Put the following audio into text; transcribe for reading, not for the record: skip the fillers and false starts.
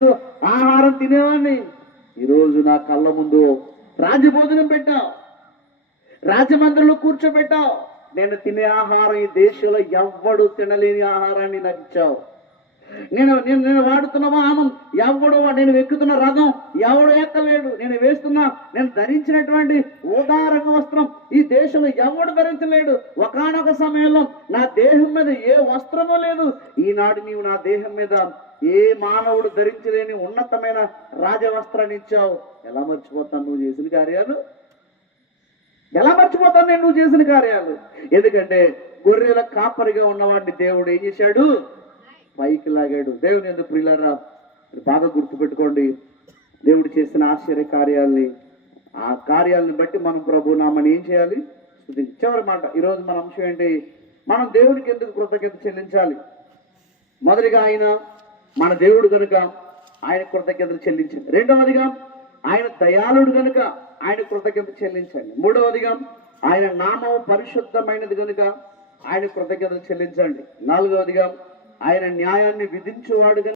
ఆహారం తినేవాడిని. ఈరోజు నా కళ్ళ ముందు రాజభోజనం పెట్టావు, రాజమందిరంలో కూర్చోబెట్టావు. నేను తినే ఆహారం ఈ దేశంలో ఎవ్వడు తినలేని ఆహారాన్ని నాకు ఇచ్చావు. నేను నేను నేను వాడుతున్న వాహనం ఎవడు, నేను ఎక్కుతున్న రథం ఎవడు ఎక్కలేడు. నేను ధరించినటువంటి ఉదారక వస్త్రం ఈ దేశంలో ఎవడు ధరించలేడు. ఒకానొక సమయంలో నా దేహం మీద ఏ వస్త్రమూ లేదు. ఈనాడు నీవు నా దేహం మీద ఏ మానవుడు ధరించలేని ఉన్నతమైన రాజవస్త్రాన్ని ఇచ్చావు. ఎలా మర్చిపోతాను నువ్వు చేసిన కార్యాలు? ఎలా మర్చిపోతాను నేను నువ్వు చేసిన కార్యాలు? ఎందుకంటే గొర్రెల కాపరిగా ఉన్నవాడిని దేవుడు ఏం చేశాడు? పైకి లాగాడు. దేవుని ఎందుకు ప్రియులారా, బాగా గుర్తుపెట్టుకోండి. దేవుడు చేసిన ఆశ్చర్య కార్యాలని, ఆ కార్యాలను బట్టి మనం ప్రభు నామని ఏం చేయాలి? చివరి మాట, ఈరోజు మన అంశం ఏంటి? మనం దేవునికి ఎందుకు కృతజ్ఞత చెల్లించాలి? మొదటిగా ఆయన మన దేవుడు కనుక ఆయన కృతజ్ఞతలు చెల్లించండి. రెండవదిగా ఆయన దయాళుడు కనుక ఆయన కృతజ్ఞత చెల్లించండి. మూడవదిగా ఆయన నామం పరిశుద్ధమైనది కనుక ఆయన కృతజ్ఞతలు చెల్లించండి. నాలుగవదిగా ఆయన న్యాయాన్ని విధించేవాడు